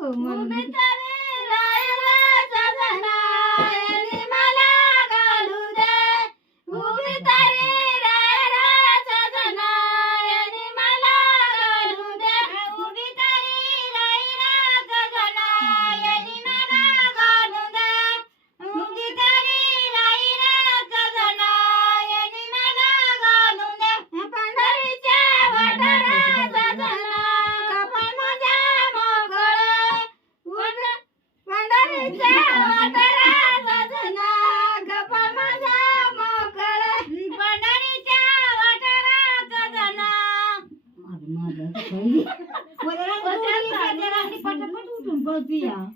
घूमन for.